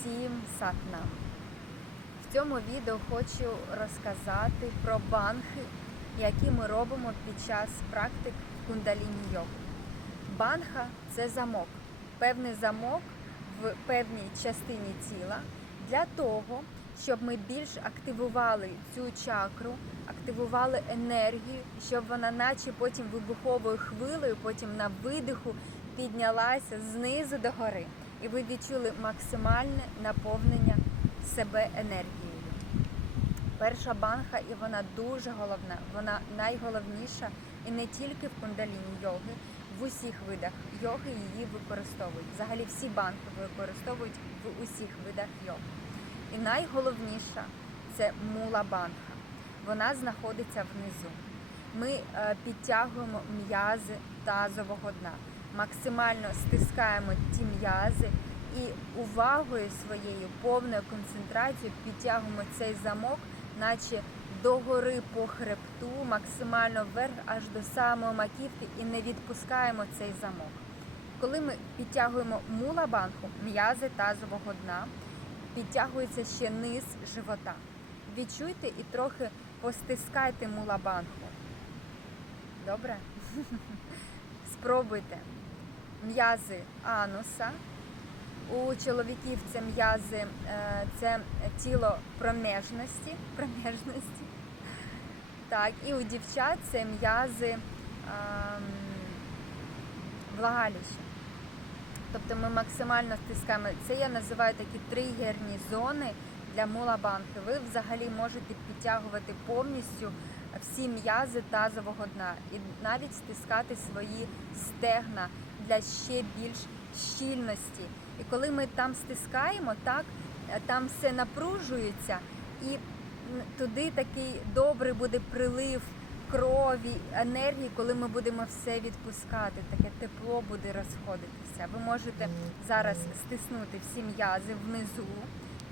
всім сатнам. В цьому відео хочу розказати про банхи, які ми робимо під час практик кундаліні йоги. Банха це замок, певний замок в певній частині тіла для того, щоб ми більш активували цю чакру, активували енергію, щоб вона, наче потім вибуховою хвилею, потім на видиху піднялася знизу до гори. І ви відчули максимальне наповнення себе енергією. Перша банха, і вона дуже головна, вона найголовніша і не тільки в кундаліні йоги, в усіх видах йоги її використовують. Взагалі всі банки використовують в усіх видах йоги. І найголовніша це мула банха. Вона знаходиться внизу. Ми е, підтягуємо м'язи тазового дна, максимально стискаємо ті м'язи і увагою своєю, повною концентрацією підтягуємо цей замок, наче догори по хребту, максимально вверх аж до самої маківки і не відпускаємо цей замок. Коли ми підтягуємо мула банку, м'язи тазового дна, підтягується ще низ живота. Відчуйте і трохи постискайте мула банку. Добре? Спробуйте. М'язи ануса. У чоловіків це м'язи, е, це тіло промежності. промежності. Так, і у дівчат це м'язи ем, влагалища. Тобто ми максимально стискаємо. Це я називаю такі тригерні зони для мулабанки. Ви взагалі можете підтягувати повністю всі м'язи тазового дна і навіть стискати свої стегна для ще більш щільності. І коли ми там стискаємо, так там все напружується, і туди такий добрий буде прилив крові, енергії, коли ми будемо все відпускати, таке тепло буде розходитися. Ви можете зараз стиснути всі м'язи внизу,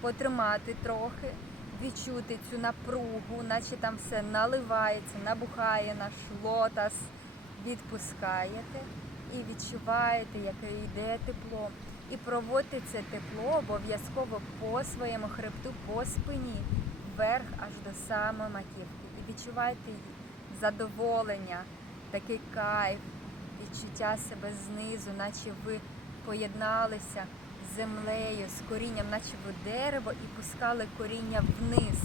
потримати трохи, відчути цю напругу, наче там все наливається, набухає наш лотос, відпускаєте і відчуваєте, яке йде тепло. І проводьте це тепло обов'язково по своєму хребту, по спині, вверх аж до самої маківки. І відчувайте задоволення, такий кайф, відчуття себе знизу, наче ви поєдналися землею, з корінням, наче ви дерево і пускали коріння вниз.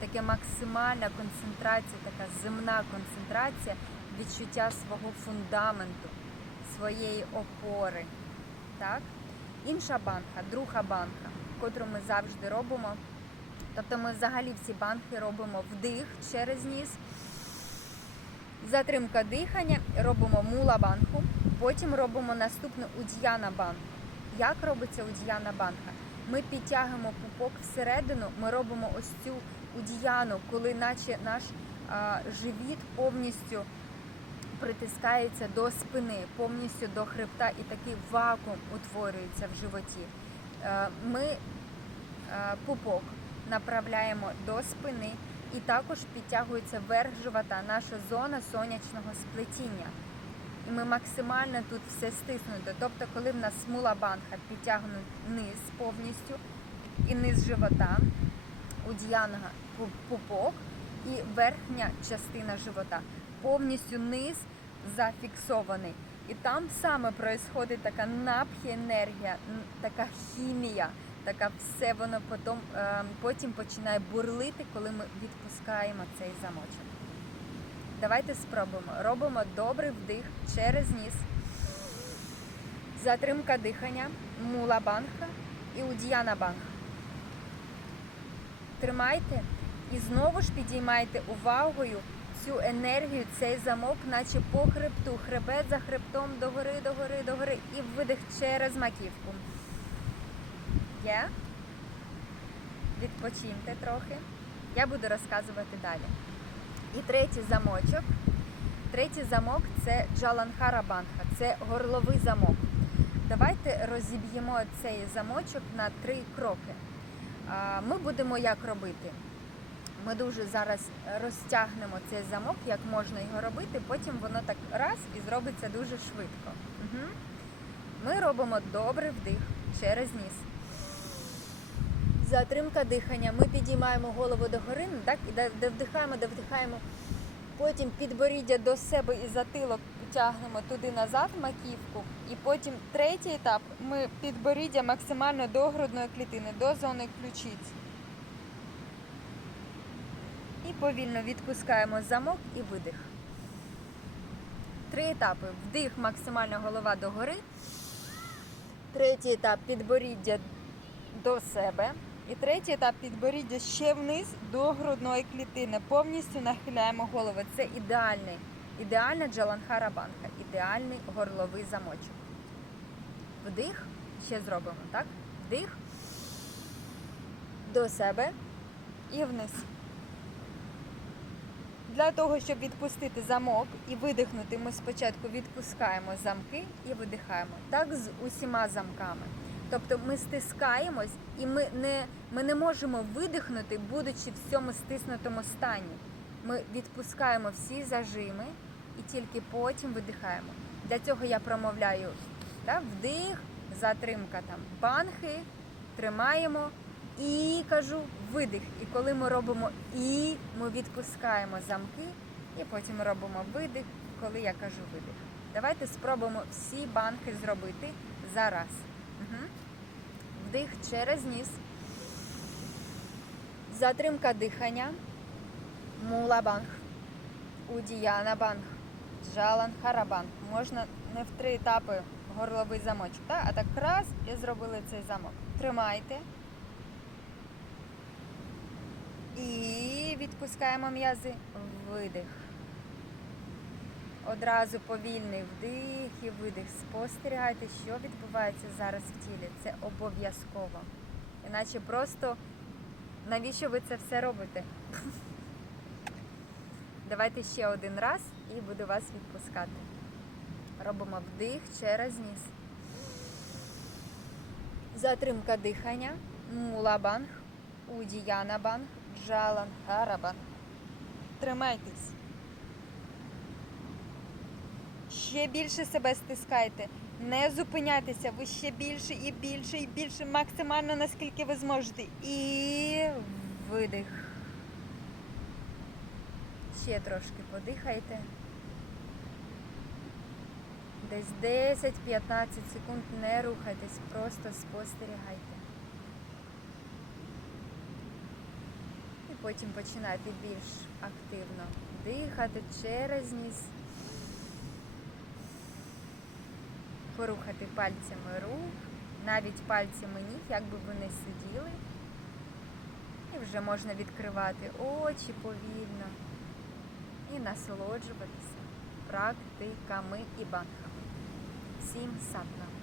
Таке максимальна концентрація, така земна концентрація, відчуття свого фундаменту, своєї опори. Так? Інша банка, друга банка, котру ми завжди робимо. Тобто ми взагалі всі банки робимо вдих через ніс, затримка дихання, робимо мула банку, потім робимо наступну удіяна банку. Як робиться удіяна банка? Ми підтягуємо пупок всередину, ми робимо ось цю удіяну, коли наче наш а, живіт повністю притискається до спини, повністю до хребта, і такий вакуум утворюється в животі. Е, Ми е, пупок направляємо до спини і також підтягується верх живота, наша зона сонячного сплетіння. Ми максимально тут все стиснуто. Тобто, коли в нас смула банха підтягнуть низ повністю і низ живота, у діянга пупок і верхня частина живота. Повністю низ зафіксований. І там саме происходить така напхі енергія, така хімія, така все воно потім, е, потім починає бурлити, коли ми відпускаємо цей замочок. Давайте спробуємо. Робимо добрий вдих через ніс. Затримка дихання, мула банха і удіяна банха. Тримайте і знову ж підіймайте увагою цю енергію, цей замок, наче по хребту, хребет за хребтом догори, догори, догори і видих через маківку. Є? Відпочиньте трохи. Я буду розказувати далі. І третій замочок. Третій замок це Джаланхара Банха, це горловий замок. Давайте розіб'ємо цей замочок на три кроки. Ми будемо як робити. Ми дуже зараз розтягнемо цей замок, як можна його робити, потім воно так раз і зробиться дуже швидко. Угу. Ми робимо добрий вдих через ніс. Затримка дихання. Ми підіймаємо голову догори, ну, так, і вдихаємо, де вдихаємо. Потім підборіддя до себе і затилок тягнемо туди назад, маківку. І потім третій етап ми підборіддя максимально до грудної клітини, до зони ключиць. І повільно відпускаємо замок і видих. Три етапи. Вдих, максимально голова догори. Третій етап підборіддя до себе. І третій етап підборіддя ще вниз до грудної клітини. Повністю нахиляємо голову. Це ідеальний, ідеальна джаланхара банха, ідеальний горловий замочок. Вдих, ще зробимо, так? Вдих до себе і вниз. Для того, щоб відпустити замок і видихнути, ми спочатку відпускаємо замки і видихаємо. Так з усіма замками. Тобто ми стискаємось і ми не, ми не можемо видихнути, будучи в цьому стиснутому стані. Ми відпускаємо всі зажими і тільки потім видихаємо. Для цього я промовляю да, вдих, затримка там, банхи, тримаємо і кажу видих. І коли ми робимо і, ми відпускаємо замки, і потім робимо видих, коли я кажу видих. Давайте спробуємо всі банки зробити зараз. Вдих через ніс. Затримка дихання. Мула банг. Удіяна банг. Джалан харабанг. Можна не в три етапи горловий замочок, так? а так раз і зробили цей замок. Тримайте. І відпускаємо м'язи. Видих. Одразу повільний вдих і видих. Спостерігайте, що відбувається зараз в тілі. Це обов'язково. Іначе просто навіщо ви це все робите? Давайте ще один раз і буду вас відпускати. Робимо вдих через ніс. Затримка дихання. Мулабанг. Удіяна банг. Джалан. Тримайтесь. Ще більше себе стискайте. Не зупиняйтеся, ви ще більше і більше і більше, максимально наскільки ви зможете. І видих. Ще трошки подихайте. Десь 10-15 секунд не рухайтесь, просто спостерігайте. І потім починайте більш активно дихати через ніс. Порухати пальцями рук, навіть пальцями ніг, як би не сиділи. І вже можна відкривати очі повільно і насолоджуватися практиками і банками. Всім сатнам!